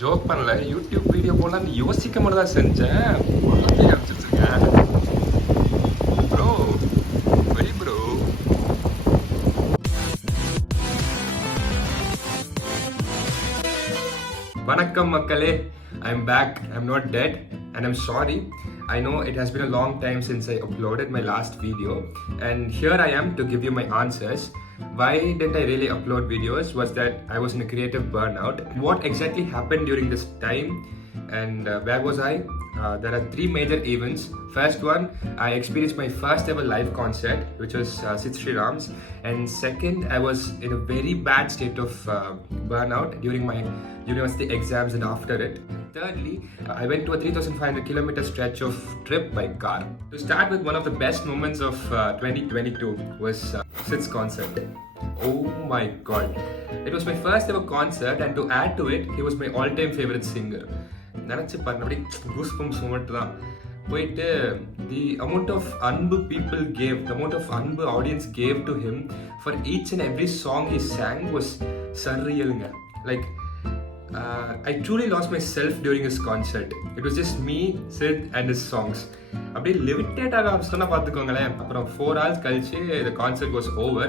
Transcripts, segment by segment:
Joke பண்ணல, YouTube video போடலான்னு யோசிக்க மட்டும் தான் செஞ்சேன். Bro very bro. வணக்கம் மக்களே, I'm back. I'm not dead and I'm sorry. I know it has been a long time since I uploaded my last video and here I am to give you my answers. Why didn't I really upload videos was that I was in a creative burnout. What exactly happened during this time and where was I? There are three major events. First one, I experienced my first ever live concert, which was Sid Sri Ram's. And second, I was in a very bad state of burnout during my university exams and after it. Thirdly, I went to a 3,500 kilometer stretch of trip by car. To start with, one of the best moments of 2022 was Sid's concert. Oh my god. It was my first ever concert and to add to it, he was my all-time favorite singer. நினச்சி பாருங்க, அப்படி goose bumps moment தான். போயிட்டு the amount of அன்பு people gave, the amount of அன்பு audience gave to him for each and every song he sang was surrealங்க. Like I truly lost myself during his concert. It was just me, Sid and his songs. அப்படியே லிமிட்டேட் ஆக ஆரம்பிச்சோன்னா பார்த்துக்கோங்களேன். அப்புறம் 4 hours கழிச்சு the concert was over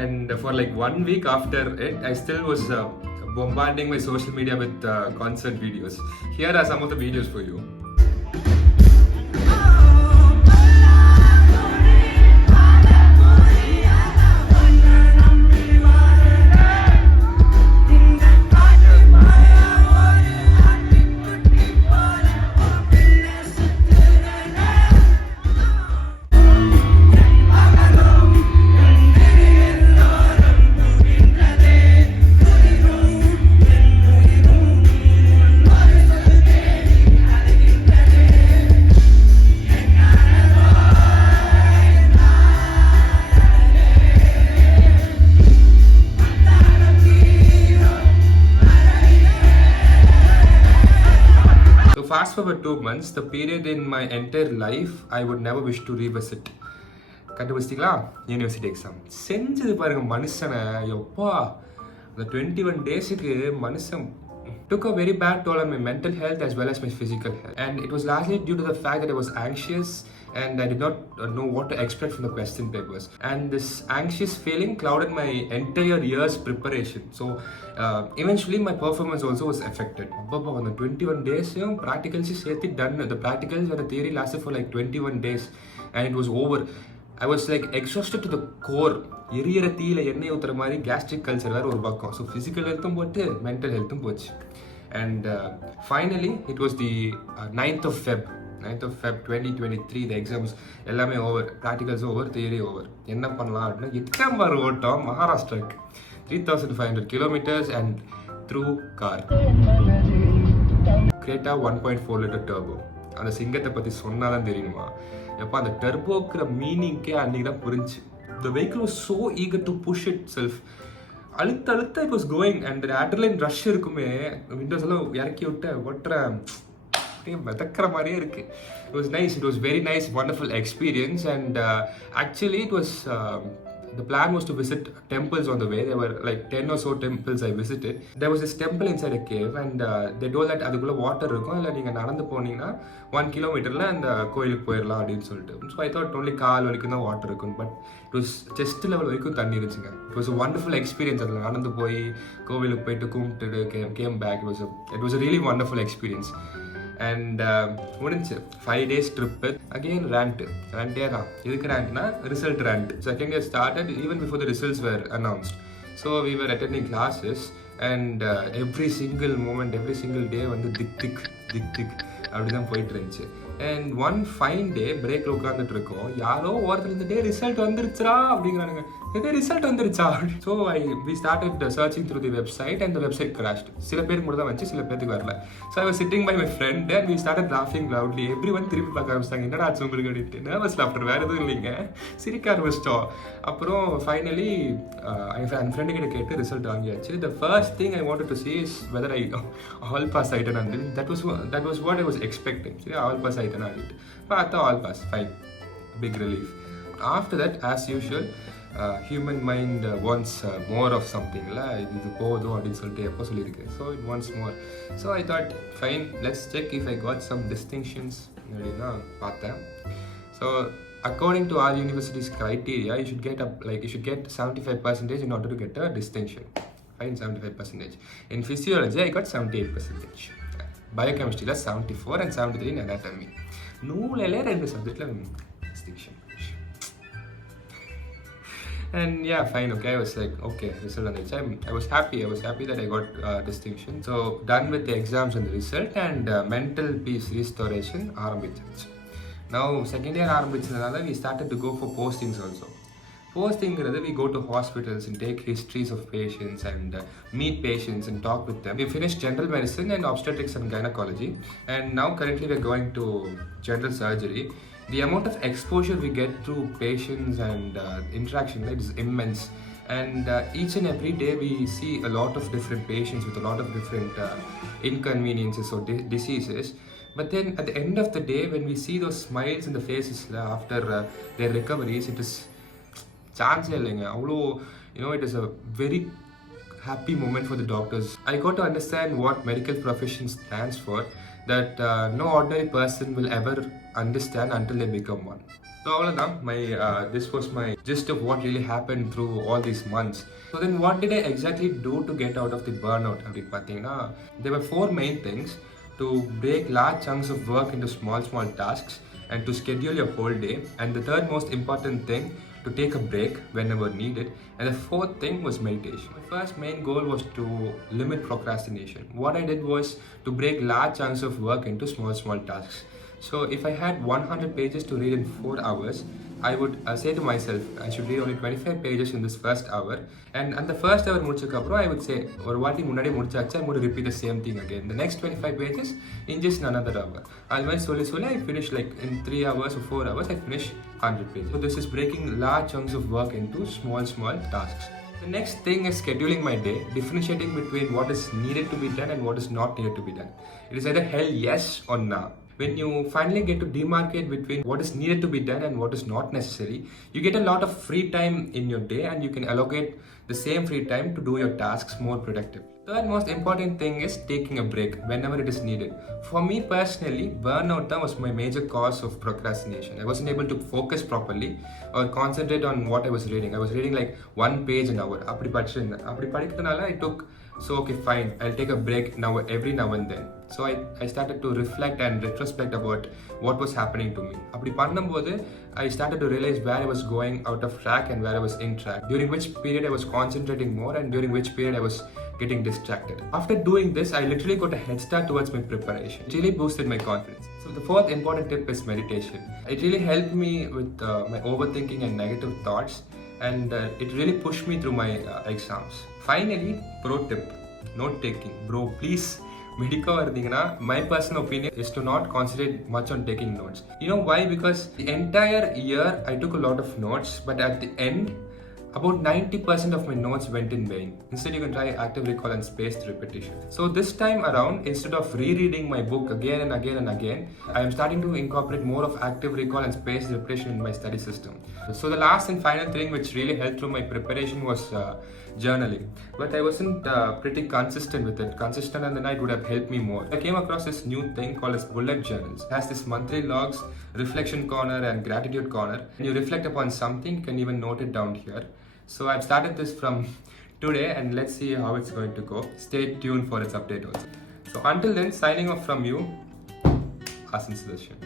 and for like 1 week after it I still was bombarding my social media with concert videos. Here are some of the videos for you. Fast forward 2 months, the period in my entire life I would never wish to revisit. கண்டுபிடிச்சிங்களா? University exam செஞ்சது பாருங்க மனுஷனை. எப்பா அந்த 21 டேஸுக்கு மனுஷன் took a very bad toll on my mental health as well as my physical health, and it was largely due to the fact that I was anxious and I did not know what to expect from the question papers, and this anxious feeling clouded my entire year's preparation. So eventually my performance also was affected. Abba on the 21 days practicals சேர்த்து done. The practicals and the theory lasted for like 21 days and it was over. I was like exhausted to the core. எரியற தீயில எண்ணெய் ஊத்துற மாதிரி gastric culture வேற ஒரு பக்கம். So physical ஹெல்த்தும் போட்டு mental ஹெல்த்தும் போச்சு. And finally it was the 9th of Feb 2023. the exams எல்லாமே ஓவர், ப்ராக்டிகல்ஸும் ஓவர், தியரி ஓவர். என்ன பண்ணலாம் அப்படின்னா எட்டாம் வார ஓட்டம் மகாராஷ்டிராக்கு 3,500 kilometers and through car. Creta 1.4 liter turbo. அந்த சிங்கத்தை பற்றி சொன்னாதான் தெரியுமா? எப்போ அந்த டர்போக்கிற மீனிங்கே அன்றைக்கி தான் புரிஞ்சு. The vehicle was so eager to push itself. அழுத்த it was going and the adrenaline rush இருக்குமே, விண்டோஸ் எல்லாம் இறக்கி விட்டு ஓட்டுற மிதக்கிற மாதிரியே இருக்கு. It was nice. It was very nice, wonderful experience and actually it was the plan was to visit temples on the way. There were like 10 or so temples I visited. There was this temple inside a cave and they told that அதுக்குள்ள water இருக்கும், இல்லை நீங்கள் நடந்து போனீங்கன்னா 1 kilometerல அந்த கோயிலுக்கு போயிடலாம் அப்படின்னு சொல்லிட்டு. ஸோ ஐ தாட் ஒன்லி கால் வரைக்கும் தான் வாட்டர் இருக்கும், but it was chest level வரைக்கும் தண்ணி இருந்துச்சுங்க. It was a wonderful experience. அதில் நடந்து போய் கோவிலுக்கு போயிட்டு கும்பிட்டுட்டு came back. It was a really wonderful experience. And முடிஞ்சு 5 days ட்ரிப்பு. அகெயின் ரேண்டே தான். எதுக்கு ரேண்ட்னா ரிசல்ட் ரேண்ட். Second year started even before the results were announced. So we were attending classes and every single moment, every single day வந்து திக் அப்படி தான் போயிட்டு இருந்துச்சு. அண்ட் ஒன் ஃபைன் டே பிரேக்கில் உட்காந்துட்டு இருக்கோம், யாரோ ஒருத்தர் இந்த டே ரிசல்ட் வந்துருச்சுரா அப்படிங்கிறானுங்க. எதே ரிசல்ட் வந்துருச்சா? So we started searching through the website and the website crashed. சில பேருக்கு மட்டும் தான் வந்துச்சு, சில பேருக்கு வரல. So I was sitting by my friend and we started லாஃபிங் லவுட்லி. எவ்ரி ஒன் திருப்பி பார்க்க ஆரம்பிச்சிட்டாங்க, என்னடா ஆச்சு உங்களுக்கு அப்படின்ட்டு. நர்வஸ் லாஃப்டர், வேறு எதுவும் இல்லைங்க, சிரிக்க ஆரம்பிச்சிட்டோம். அப்புறம் ஃபைனலி என் ஃப்ரெண்டு கிட்ட கேட்டு ரிசல்ட் வாங்கியாச்சு. The first thing I wanted to see is whether I all pass ஆகிட்டேன். and that was what I was expecting. சரி, all pass ஆகிட்டேன் அப்படின்ட்டு பார்த்தா all pass, fine, big relief. After that, as usual, human mind wants more of something இல்லை இது போதும் அப்படின்னு சொல்லிட்டு எப்போ சொல்லியிருக்கு. So it wants more. So I thought fine let's check if I got some distinctions அப்படின்னு தான் பார்த்தேன். So according to our university's criteria, you should get 75% in order to get a distinction. Fine, 75%. In physiology, I got 78%. Biochemistry, 74 and 73 in anatomy. நூலிலே 2 சப்ஜெக்ட்ல distinction. And yeah, fine, okay. I was like, okay, result on the exam. I was happy that I got distinction. So done with the exams and the result, and mental peace restoration ஆரம்பிச்சிருச்சு. Now second year ஆரம்பிச்சதுனால we started to go for postings also. Posting-ங்கிறது we go to hospitals and take histories of patients and meet patients and talk with them. We finished general medicine and obstetrics and gynecology, and now currently we are going to general surgery. The amount of exposure we get through patients and interaction is immense, and each and every day we see a lot of different patients with a lot of different inconveniences or diseases. But then at the end of the day, when we see those smiles in the faces after their recoveries, it is chance இல்லைங்க அவ்வளோ, it is a very happy moment for the doctors. I got to understand what medical profession stands for, that no ordinary person will ever understand until they become one. So அவ்வளோதான், this was my gist of what really happened through all these months. So then what did I exactly do to get out of the burnout அப்படின்னு பார்த்தீங்கன்னா, there were 4 main things: to break large chunks of work into small tasks, and to schedule your whole day, and the third most important thing, to take a break whenever needed, and the fourth thing was meditation. My first main goal was to limit procrastination. What I did was to break large chunks of work into small tasks. So if I had 100 pages to read in 4 hours, I would say to myself, I should read only 25 pages in this first hour. And the first hour முடிச்சதுக்கப்புறம் I would say, ஒரு வாட்டி முன்னாடி முடிச்சாச்சு, I'm going to repeat the same thing again. The next 25 pages in just another hour. அது மாதிரி சொல்லி I finish like in 3 hours or 4 hours, I finish 100 pages. So this is breaking large chunks of work into small tasks. The next thing is scheduling my day, differentiating between what is needed to be done and what is not needed to be done. It is either hell yes or no. When you finally get to demarcate between what is needed to be done and what is not necessary, you get a lot of free time in your day, and you can allocate the same free time to do your tasks more productively. Third most important thing is taking a break whenever it is needed. For me personally, burnout was my major cause of procrastination. I wasn't able to focus properly or concentrate on what I was reading. I was reading like 1 page an hour. அப்படி படிக்கிறதுனால I took, so okay fine, I'll take a break every now and then. So I started to reflect and retrospect about what was happening to me. அப்படி பண்ணும்போது I started to realize where I was going out of track and where I was in track, during which period I was concentrating more and during which period I was getting distracted. After doing this, I literally got a head start towards my preparation. It really boosted my confidence. So the fourth important tip is meditation. It really helped me with my overthinking and negative thoughts, and it really pushed me through my exams. Finally, pro tip, note taking. Bro, please, medical இருந்தீங்கன்னா, my personal opinion is to not concentrate much on taking notes. You know why? Because the entire year I took a lot of notes, but at the end, about 90% of my notes went in vain. Instead, you can try active recall and spaced repetition. So this time around, instead of rereading my book again and again, I am starting to incorporate more of active recall and spaced repetition in my study system. So the last and final thing which really helped through my preparation was journaling. But I wasn't pretty consistent with it. Consistent and the night would have helped me more. I came across this new thing called as bullet journals. It has this monthly logs, reflection corner and gratitude corner. When you reflect upon something, you can even note it down here. So I've started this from today, and let's see how it's going to go. Stay tuned for its update also. So until then, signing off from you, Asan Sudarshan.